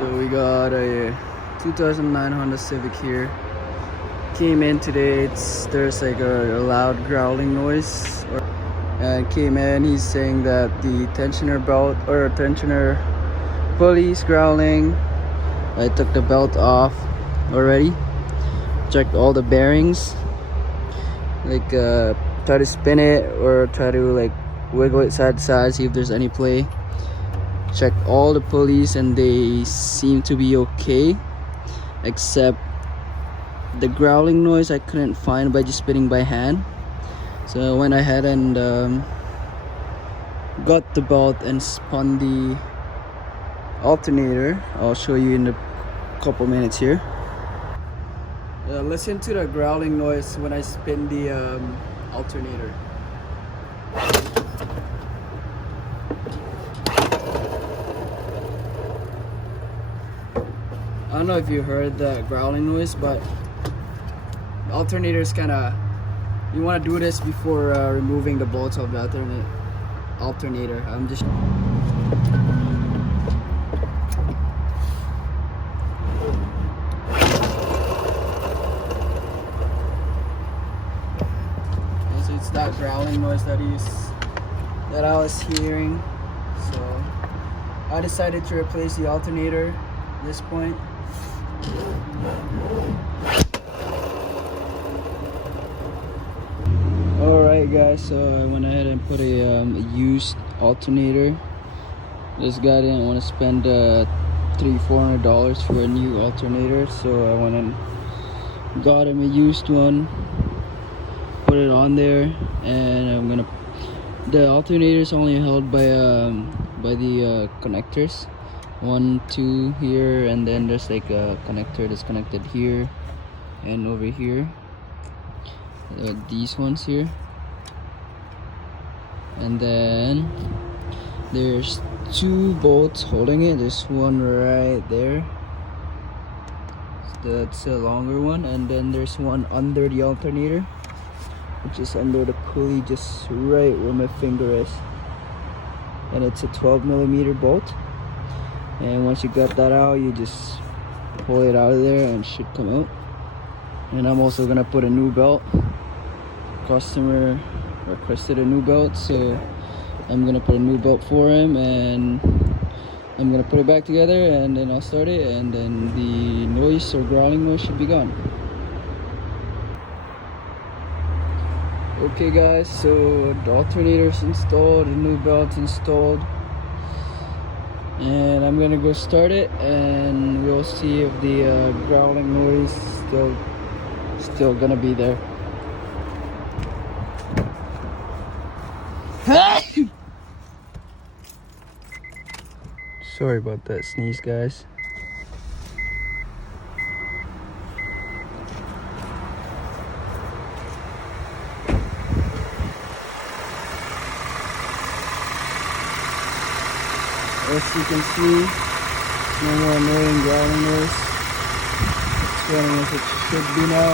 So we got a 2009 Honda Civic here. Came in today. There's like a loud growling noise. And came in. He's saying that the tensioner belt or tensioner pulley is growling. I took the belt off already. Checked all the bearings. Like try to spin it or try to like wiggle it side to side, see if there's any play. Checked all the pulleys and they seem to be okay, except the growling noise I couldn't find by just spinning by hand. So I went ahead and got the belt and spun the alternator. I'll show you in a couple minutes here. Listen to the growling noise when I spin the alternator. I don't know if you heard the growling noise, but the alternator is kind of, you want to do this before removing the bolts of the alternator. I'm just so it's that growling noise that I was hearing. So I decided to replace the alternator at this point. Alright guys, so I went ahead and put a used alternator. This guy didn't want to spend $300-400 for a new alternator, so I went and got him a used one, put it on there, and the alternator is only held by the connectors. 1, 2 here, and then there's like a connector that's connected here and over here. These ones here, and then there's 2 bolts holding it. There's one right there, so that's a longer one, and then there's one under the alternator, which is under the pulley just right where my finger is, and it's a 12mm bolt. And once you got that out, you just pull it out of there and it should come out. And I'm also gonna put a new belt. Customer requested a new belt, so I'm gonna put a new belt for him, and I'm gonna put it back together, and then I'll start it, and then the noise or growling noise should be gone. Okay guys, so the alternator's installed, the new belt's installed, and I'm gonna go start it, and we'll see if the growling noise still gonna be there. Sorry about that sneeze, guys. As you can see, no more annoying growling noise. It's running as it should be now.